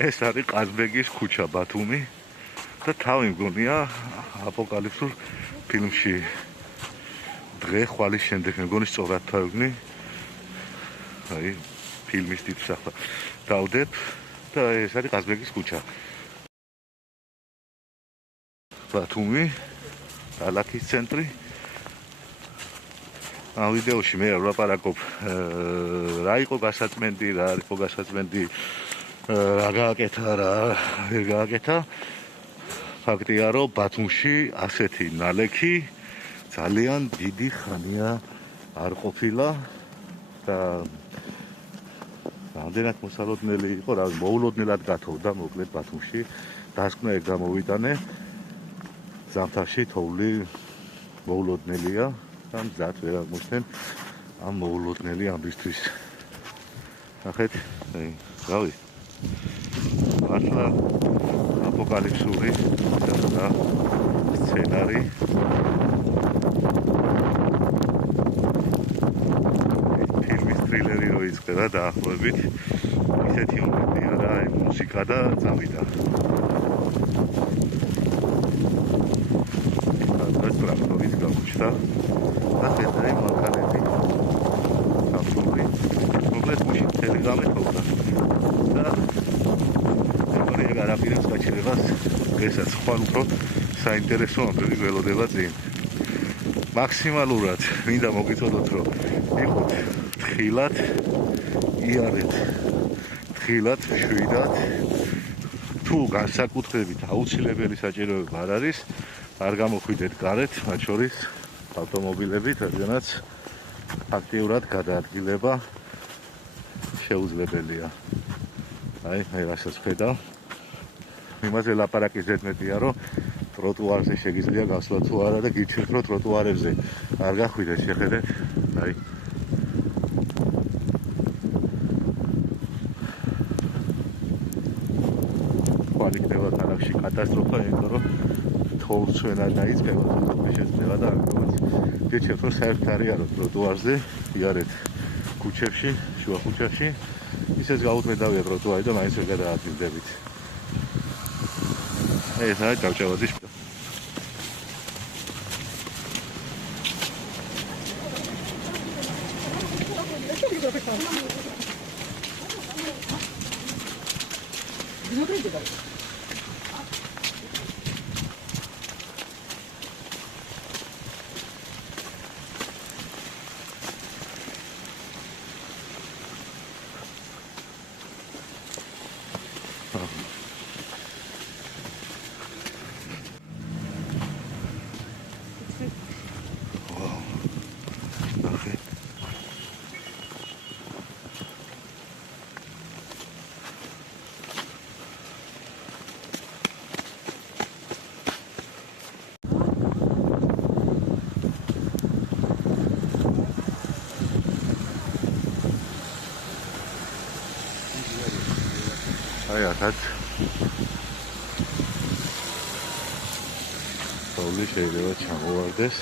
ეს არის ყაზბეგის ქუჩა ბათუმი და თავი მგონია აპოკალიფსურ ფილმში დღე ხვალის შემდეგ მეგონი სწორად თავგნი აი ფილმის ტიტრს ახლა დავდებ და ეს არის ყაზბეგის ქუჩა ბათუმი ქალაქის ცენტრი ამ ვიდეოში მე ვლაპარაკობ რა იყო გასაწმენდი რა არ იყო გასაწმენდი რა გააკეთა რა ვერ გააკეთა ფაქტია რომ ბათუმში ასეთი ნალექი ძალიან დიდი ხანია არ ყოფილა და რამდენად მოსალოდნელი იყო რა მოულოდნელად გათოვდა მოკლედ ბათუმში დასკვნა ეგ გამოვიტანე ზამთარში თოვლი მოულოდნელია და მზად ვერ აღმოჩნდნენ ამ მოულოდნელი ამბისთვის ნახეთ რავი მართლა აპოკალიფსური და სცენარი ფილმის ტრილერი რო იწყება დაახლოებით ისეთი მომენტია რა მუსიკა და წავიდა ტრაქტორის გამოჩნდა და ხედავი მანქანები სამსური მოკლედ მუში მთელი გამეთოვდა და ეგ არაფერს გაჩერებას დღესაც ხვალ უფრო საინტერესო ამბები ველოდება წინ მაქსიმალურად მინდა მოგიწოდოთ რომ იყოთ თხილად იარეთ თხილად შვიდად თუ განსაკუთრებით აუცილებელი საჭიროება არ არის არ გამოხვიდეთ გარეთ, მათ შორის ავტომობილებით, რადგანაც აქტიურად გადაადგილება შეუძლებელია. აი, მე რასაც ხედავ. იმაზე ლაპარაკი ზედმეტია, რომ ტროტუარზე შეგიძლია გასვლა თუ არა და გიჩვენოთ, რომ ტროტუარებზე არ გახვიდეთ, შეხედეთ. აი. ყალიქდება ქალაქში კატასტროფა, იმიტომ რომ თოვლცვენა დაიწყება, თოვლი შეძნება და ამიტომაც გეჩვენოთ, რომ საერთოდ არის არო ტროტუარზე, იარეთ ქუჩებში, შუა ქუჩაში, ისეც გაუთმედავია ტროტუარი და მაინც ვერ გადაადგილდებით. ეს არის ჭავჭავაძის აი ახაც თოვლი შეიძლება ჩამოვარდეს